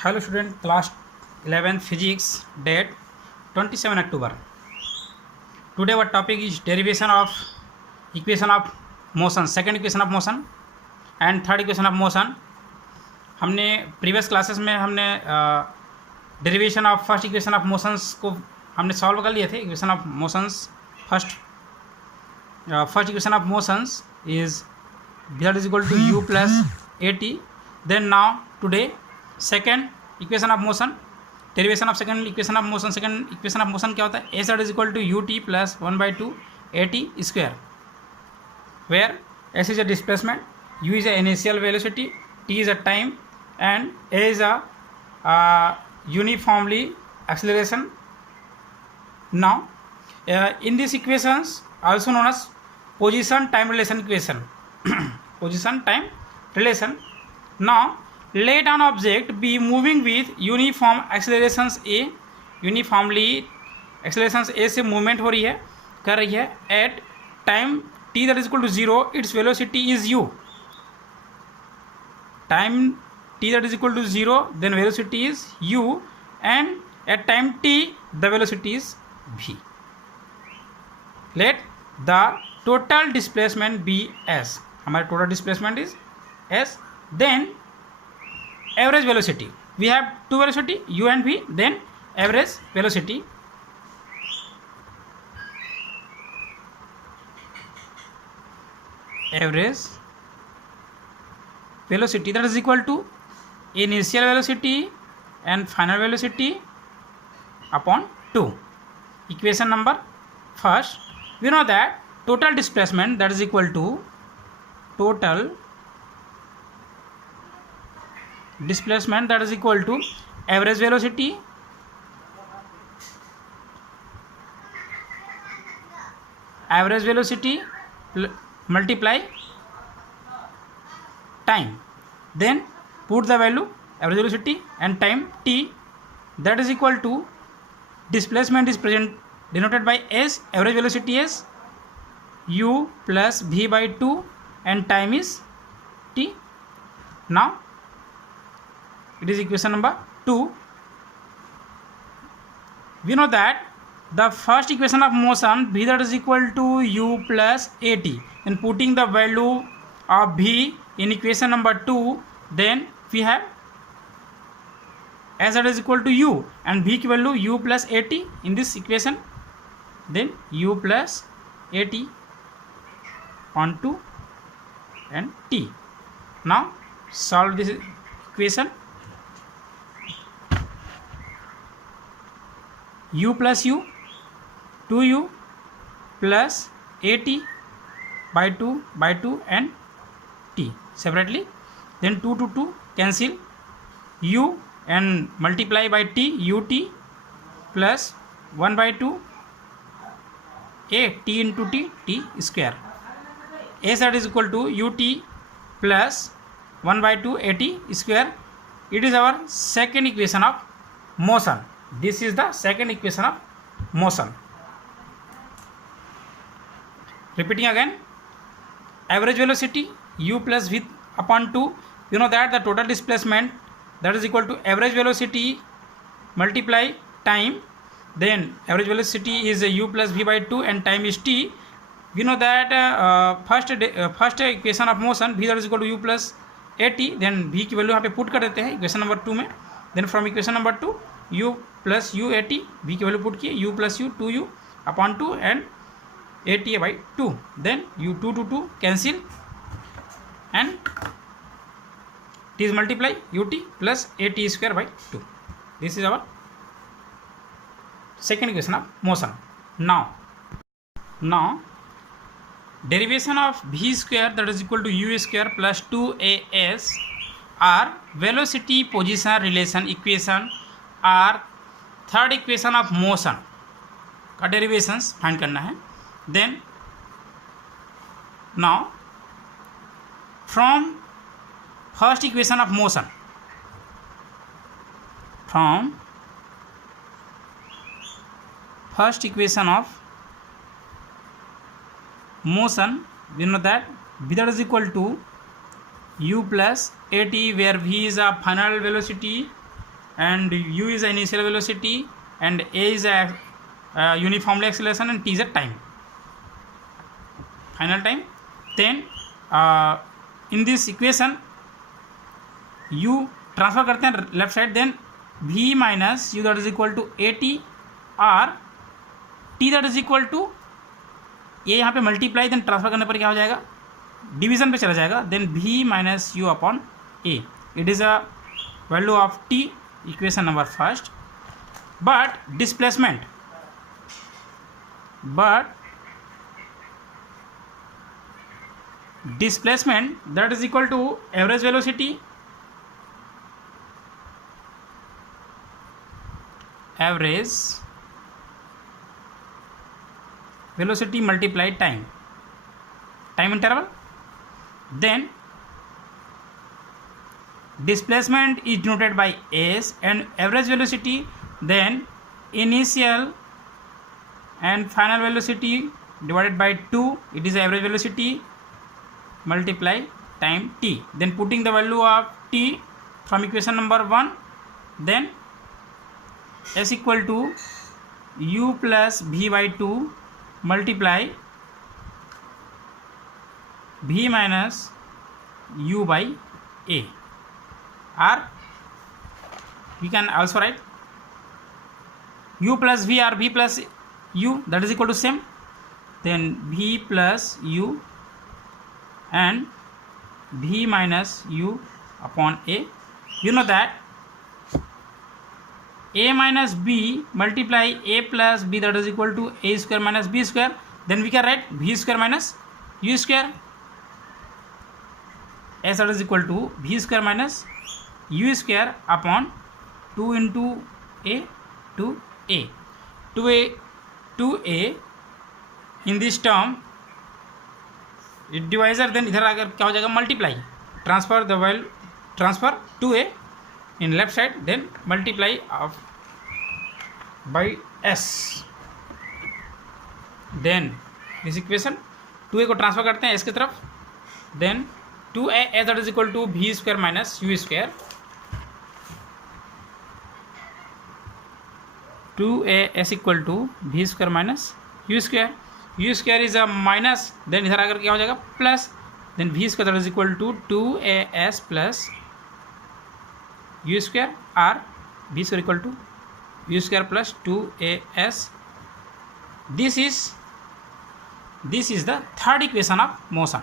Hello student, class 11 physics, date 27 October. Today our topic is derivation of equation of motion, second equation of motion and third equation of motion. हमने previous classes में हमने derivation of first equation of motions को हमने solve कर लिए थे. Equation of motions first equation of motions is z is equal to u plus at. Then now today second equation of motion, derivation of second equation of motion. Second equation of motion क्या होता है? s is equal to ut plus 1/2 at square, where s is a displacement, u is a initial velocity, t is a time, and a is a uniformly acceleration. Now in these equations also known as position time relation equation. Position time relation. Now let an object be moving with uniform accelerations a, uniformly accelerations a से movement हो रही है, कर रही है at time t that is equal to 0, its velocity is u. Time t that is equal to 0, then velocity is u, and at time t the velocity is v. Let the total displacement be s. हमारा total displacement is S. Then average velocity, we have to velocity u and v. Then average velocity, average velocity that is equal to initial velocity and final velocity upon 2. Equation number first, we know that total displacement that is equal to total displacement that is equal to average velocity multiply time. Then put the value average velocity and time t that is equal to displacement is present denoted by s, average velocity is u plus v by 2 and time is t. Now it is equation number 2. We know that the first equation of motion v that is equal to u plus at, and putting the value of v in equation number 2, then we have s that is equal to u and v की value u plus at in this equation. Then u plus at on 2 and t. Now solve this equation. U plus u, 2u plus at by 2 and t separately. Then 2 to 2 cancel, u and multiply by t, ut plus 1/2 a t into t square. S that is equal to ut plus 1/2 at square. It is our second equation of motion. This is the second equation of motion. Repeating again, average velocity u plus v upon 2. You know that the total displacement that is equal to average velocity multiply time. Then average velocity is u plus v by 2 and time is t. We know that first equation of motion v that is equal to u plus at. Then v की value यहाँ पे put कर देते हैं equation number 2 में. Then from equation number 2 u plus u at, v की value put किए u plus u 2u अपॉन 2 and at by 2. Then u 2 to 2 cancel and t is multiply ut plus at square by 2. This is our second equation of motion. Now derivation of v square that is equal to u square plus 2as are velocity position relation equation are third equation of motion का derivations find करना है. Then now from first equation of motion, from first equation of motion, we know that v that is equal to u plus at, where v is a final velocity and u is the initial velocity, and a is a uniformly acceleration, and t is a time, final time. Then in this equation u transfer करते हैं left side, then v minus u that is equal to A T, or t that is equal to ये यहाँ पे multiply, then transfer करने पर क्या हो जाएगा, डिवीजन पे चला जाएगा, then v minus u upon a. It is a value of t, equation number first. But displacement, that is equal to average velocity, multiply time interval. Then displacement is denoted by s, and average velocity, then initial and final velocity divided by 2, it is average velocity multiply time t. Then putting the value of t from equation number 1, then s equal to u plus v by 2 multiply v minus u by a, or we can also write u plus v or v plus u, that is equal to same, then v plus u and v minus u upon a. You know that a minus b multiply a plus b, that is equal to a square minus b square, then we can write v square minus u square, s that is equal to v square minus u square upon 2 into a to a. To a in this term divisor, then इधर आकर क्या हो जाएगा, multiply, transfer the value, transfer to A in left side, then multiply of by S, then this equation 2a को transfer करते हैं S की तरफ, then 2a S that is equal to v square minus u square, 2a S equal to v square minus u square. U square is a minus, then इधर आकर क्या हो जाएगा plus, then v square that is equal to 2as plus u square, or v square equal to u square plus 2as. This is the third equation of motion.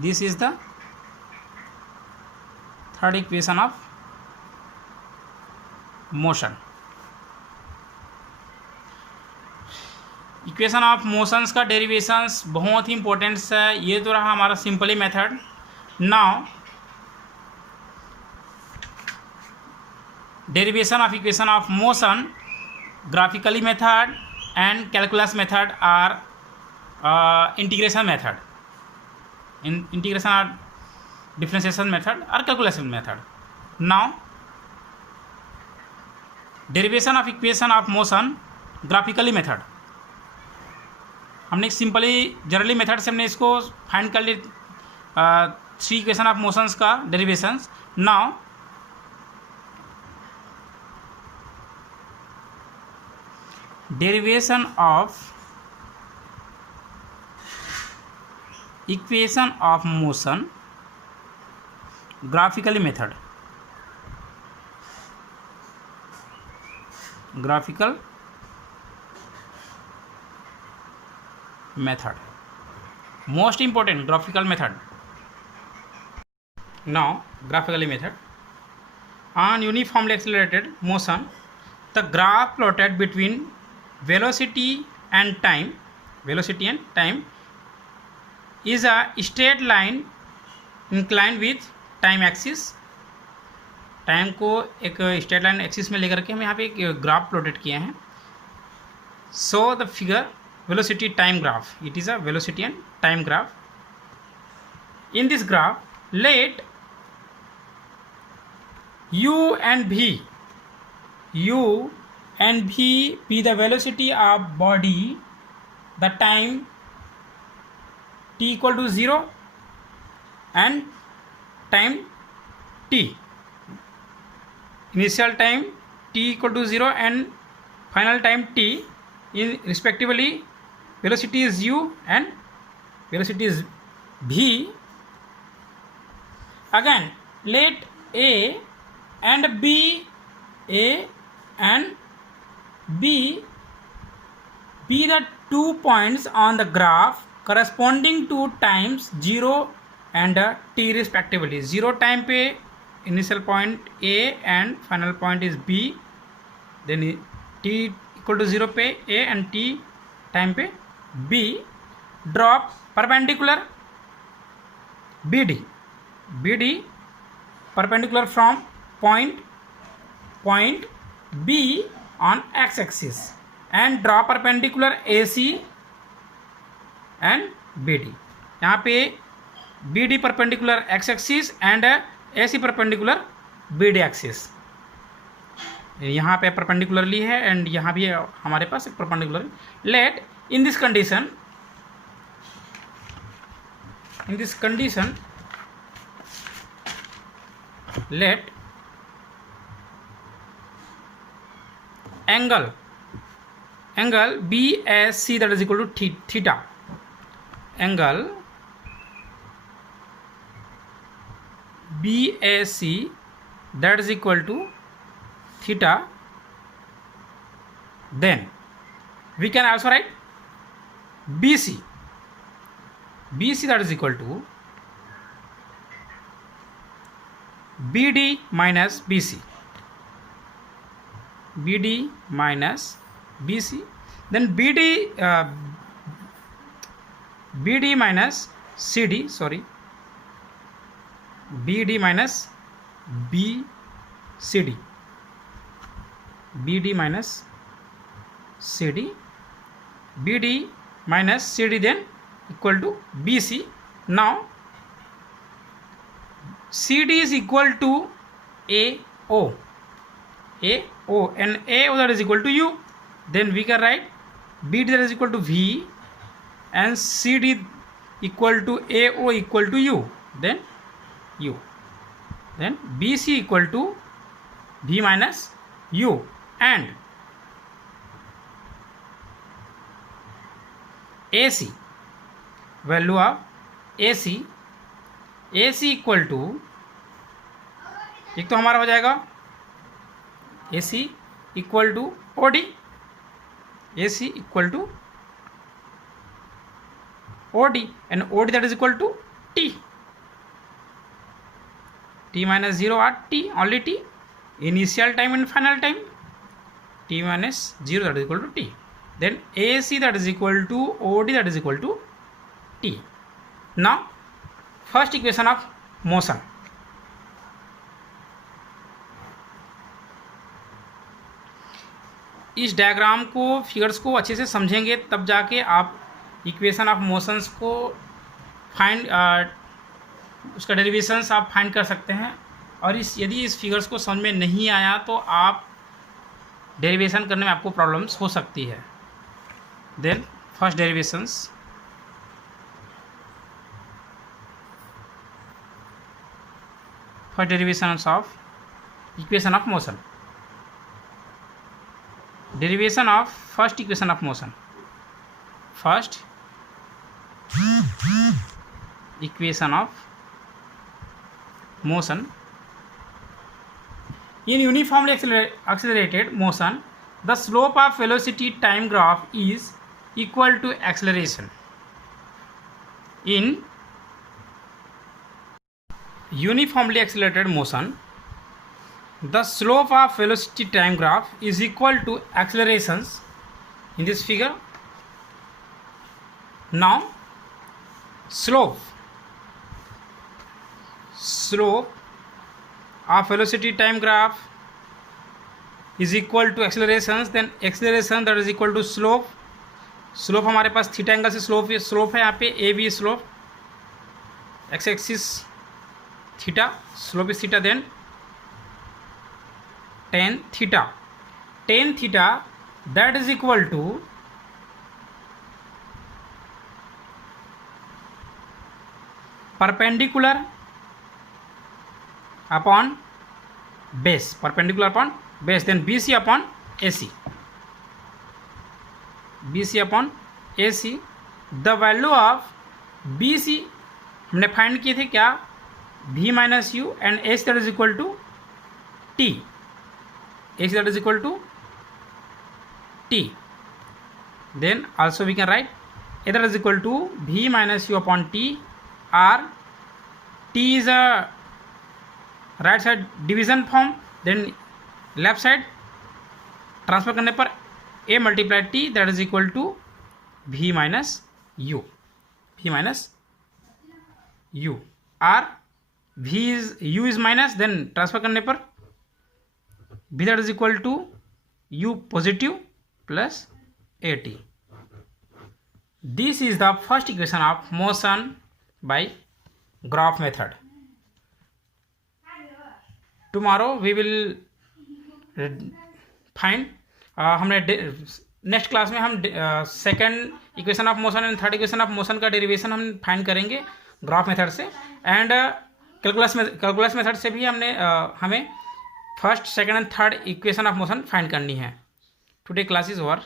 This is the third equation of motion. Equation of motions का derivations बहुत ही importants है. ये तो रहा हमारा simply method. Now derivation of equation of motion, graphically method and calculus method or integration method, integration or differentiation method और calculation method. Now derivation of equation of motion graphically method, हमने simply generally method से हमने इसको find कर ली 3 equation of motions का derivations. Now derivation of equation of motion graphically method, graphical method, most important graphical method. Now graphically method, on uniformly accelerated motion, the graph plotted between velocity and time is a straight line inclined with time axis. Time को एक straight line axis में लेकर के हम यहाँ पे एक graph plotted किए हैं. So the figure velocity time graph, it is a velocity and time graph. In this graph, let u and v be the velocity of body, the time t equal to 0 and time t. Initial time t equal to 0 and final time t. In respectively velocity is u and velocity is v. Again let a and b be the 2 points on the graph corresponding to times 0 and t respectively. 0 time पे initial point a and final point is b, then t equal to 0 पे a and t time पे b. Drop perpendicular bd perpendicular from point b on x axis and draw perpendicular AC and BD. यहाँ पे BD perpendicular x axis and AC perpendicular BD axis. यहाँ पे perpendicularly है and यहाँ भी हमारे पास एक perpendicular. Let in this condition let angle BAC that is equal to theta. Angle BAC that is equal to theta. Then we can also write BC that is equal to BD minus BC. BD minus BC, then BD minus CD, sorry, BD minus BCD, BD minus CD, BD minus CD then equal to BC. Now CD is equal to AO and AO that is equal to U. Then we can write BD that is equal to V and CD equal to AO equal to U. Then U. Then BC equal to V minus U and AC value of AC equal to, एक तो हमारा हो जाएगा AC equal to OD, AC equal to OD and OD that is equal to T minus 0 or T, only T, initial time and final time, T minus 0 that is equal to T. Then AC that is equal to OD that is equal to T. Now first equation of motion. इस diagram को, figures को अच्छे से समझेंगे तब जाके आप equation of motions को फाइंड उसका डेरिवेशंस आप फाइंड कर सकते हैं. और यदि इस फिगर्स को समझ में नहीं आया तो आप डेरिवेशन करने में आपको प्रॉब्लम्स हो सकती है. Then first derivations, of equation of motion. Derivation of first equation of motion. First equation of motion. In uniformly accelerated motion, the slope of velocity time graph is equal to acceleration. In uniformly accelerated motion, the slope of velocity time graph is equal to accelerations in this figure. Now slope of velocity time graph is equal to accelerations, then acceleration that is equal to slope. Slope हमारे पास theta angle से slope है यहाँ पे A B slope, X axis theta, slope is theta, then tan theta that is equal to perpendicular upon base, perpendicular upon base, then BC upon AC. BC upon AC, the value of BC हमने find किए थे क्या, V minus U and H that is equal to T, H that is equal to T. Then also we can write A that is equal to V minus U upon T, or T is a right side division form, then left side transfer करने पर A multiply T that is equal to V minus U, V minus U, or V is U is minus, then transfer करने पर V that is equal to U positive plus AT. This is the first equation of motion by graph method. Tomorrow we will find हमने next class में हम second equation of motion and third equation of motion का derivation हम find करेंगे graph method से, and calculus method से भी हमें first second and third equation of motion find करनी है. Today class is over.